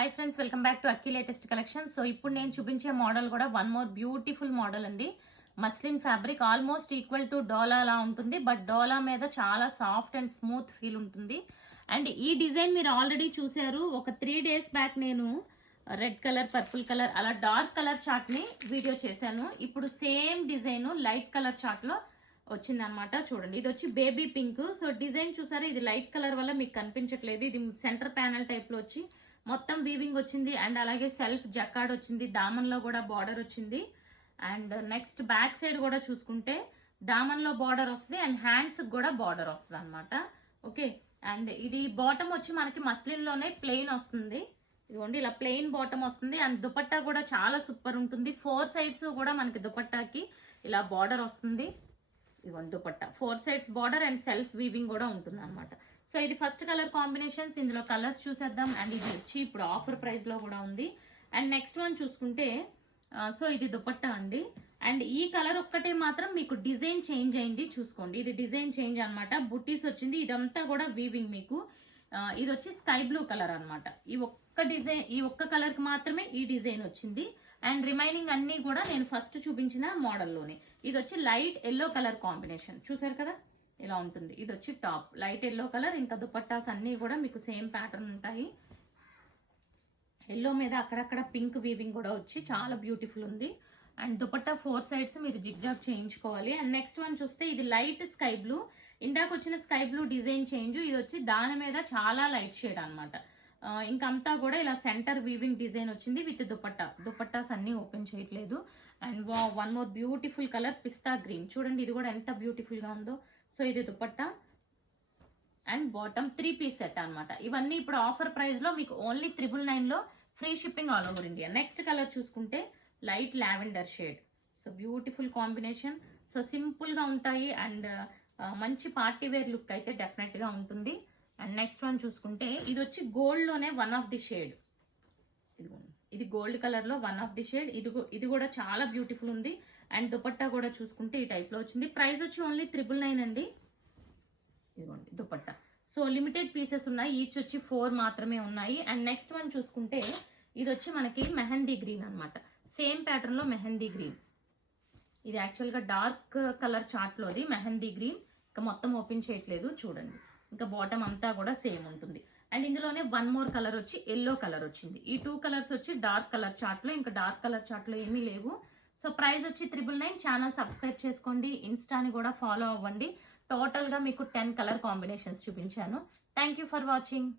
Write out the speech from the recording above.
Hi friends, welcome back to Akki latest collection. So ఇప్పుడు నేను చూపించే మోడల్ కూడా వన్ మోర్ బ్యూటిఫుల్ మోడల్ అండి. Muslin fabric almost equal to Dola లా ఉంటుంది, బట్ డోలా మీద చాలా సాఫ్ట్ అండ్ స్మూత్ ఫీల్ ఉంటుంది. అండ్ ఈ డిజైన్ మీరు ఆల్రెడీ చూసారు. ఒక 3 days బ్యాక్ నేను రెడ్ కలర్, పర్పుల్ కలర్ అలా డార్క్ కలర్ చార్ట్ ని వీడియో చేశాను. ఇప్పుడు same design light colour chart లో వచ్చింది అనమాట. చూడండి, ఇది వచ్చి బేబీ పింక్. సో డిజైన్ చూసారా, ఇది లైట్ కలర్ వల్ల మీకు కనిపించట్లేదు. ఇది సెంటర్ ప్యానల్ టైప్ లో వచ్చి మొత్తం వీవింగ్ వచ్చింది. అండ్ అలాగే సెల్ఫ్ జకార్డ్ వచ్చింది, దామన్ లో కూడా బార్డర్ వచ్చింది. అండ్ నెక్స్ట్ బ్యాక్ సైడ్ కూడా చూసుకుంటే దామన్ లో బార్డర్ వస్తుంది అండ్ హ్యాండ్స్ కూడా బార్డర్ వస్తుంది అనమాట. ఓకే, అండ్ ఇది బాటమ్ వచ్చి మనకి మస్లిన్ లోనే ప్లెయిన్ వస్తుంది. ఇదిగోండి, ఇలా ప్లెయిన్ బాటమ్ వస్తుంది. అండ్ దుపట్టా కూడా చాలా సూపర్ ఉంటుంది. 4 sides కూడా మనకి దుపట్టాకి ఇలా బార్డర్ వస్తుంది. ఇదిగోండి dupatta 4 sides border and self weaving కూడా ఉంటుంది అనమాట. సో ఇది ఫస్ట్ కలర్ కాంబినేషన్స్. ఇందులో కలర్స్ చూసేద్దాం. అండ్ ఇది వచ్చి ఇప్పుడు ఆఫర్ ప్రైస్ లో కూడా ఉంది. అండ్ నెక్స్ట్ వన్ చూసుకుంటే సో ఇది దుపట్టా అండి. అండ్ ఈ కలర్ ఒక్కటే మాత్రం మీకు డిజైన్ చేంజ్ అయింది, చూసుకోండి. ఇది డిజైన్ చేంజ్ అనమాట. బుట్టీస్ వచ్చింది, ఇదంతా కూడా వీవింగ్ మీకు. ఇది వచ్చి స్కై బ్లూ కలర్ అనమాట. ఈ ఒక్క డిజైన్, ఈ ఒక్క కలర్ కి మాత్రమే ఈ డిజైన్ వచ్చింది. అండ్ రిమైనింగ్ అన్ని కూడా నేను ఫస్ట్ చూపించిన మోడల్లోనే. ఇది వచ్చి లైట్ ఎల్లో కలర్ కాంబినేషన్, చూసారు కదా ఇలా ఉంటుంది. ఇది వచ్చి టాప్ లైట్ ఎల్లో కలర్. ఇంకా దుపట్టాస్ అన్ని కూడా మీకు సేమ్ ప్యాటర్న్ ఉంటాయి. ఎల్లో మీద అక్కడక్కడ పింక్ వీవింగ్ కూడా వచ్చి చాలా బ్యూటిఫుల్ ఉంది. అండ్ దుపట్టా 4 sides మీరు జిగ్జాగ్ చేయించుకోవాలి. అండ్ నెక్స్ట్ వన్ చూస్తే ఇది లైట్ స్కై బ్లూ. ఇందాక వచ్చిన స్కై బ్లూ డిజైన్ చేంజ్, ఇది వచ్చి దాని మీద చాలా లైట్ షేడ్ అనమాట. ఇంకంతా కూడా ఇలా సెంటర్ వీవింగ్ డిజైన్ వచ్చింది విత్ దుపట్టా. దుపట్టాస్ అన్ని ఓపెన్ చేయట్లేదు. And one more beautiful colour pista green. చూడండి, ఇది కూడా ఎంత బ్యూటిఫుల్ గా ఉందో. సో ఇది dupatta and bottom 3 piece set అనమాట. ఇవన్నీ ఇప్పుడు ఆఫర్ ప్రైస్ లో మీకు ఓన్లీ 999 లో free shipping all over India. Next colour చూసుకుంటే light lavender shade. So beautiful combination. So simple గా ఉంటాయి అండ్ మంచి పార్టీ వేర్ లుక్ అయితే డెఫినెట్ గా ఉంటుంది. అండ్ నెక్స్ట్ వన్ చూసుకుంటే ఇది వచ్చి గోల్డ్ లోనే వన్ ఆఫ్ ది షేడ్. ఇది గోల్డ్ కలర్ లో వన్ ఆఫ్ ది షేడ్. ఇది కూడా చాలా బ్యూటిఫుల్ ఉంది. అండ్ దుపట్టా కూడా చూసుకుంటే ఈ టైప్ లో వచ్చింది. ప్రైస్ వచ్చి ఓన్లీ 999 అండి. ఇదిగోండి దుపట్టా. సో లిమిటెడ్ పీసెస్ ఉన్నాయి, ఈచ్ వచ్చి 4 మాత్రమే ఉన్నాయి. అండ్ నెక్స్ట్ వన్ చూసుకుంటే ఇది వచ్చి మనకి మెహందీ గ్రీన్ అనమాట. సేమ్ ప్యాటర్న్ లో మెహందీ గ్రీన్. ఇది యాక్చువల్ గా డార్క్ కలర్ చార్ట్ లోది మెహందీ గ్రీన్. ఇంకా మొత్తం ఓపెన్ చేయట్లేదు, చూడండి. ఇంకా బాటమ్ అంతా కూడా సేమ్ ఉంటుంది. అండ్ ఇందులోనే వన్ మోర్ కలర్ వచ్చి ఎల్లో కలర్ వచ్చింది. ఈ 2 కలర్స్ వచ్చి డార్క్ కలర్ చార్ట్ లో, ఇంకా డార్క్ కలర్ చార్ట్ లో ఏమీ లేవు. సో ప్రైస్ వచ్చి 999. ఛానల్ సబ్స్క్రైబ్ చేసుకోండి, ఇన్స్టాని కూడా ఫాలో అవ్వండి. టోటల్ గా మీకు 10 కలర్ కాంబినేషన్స్ చూపించాను. Thank you for watching.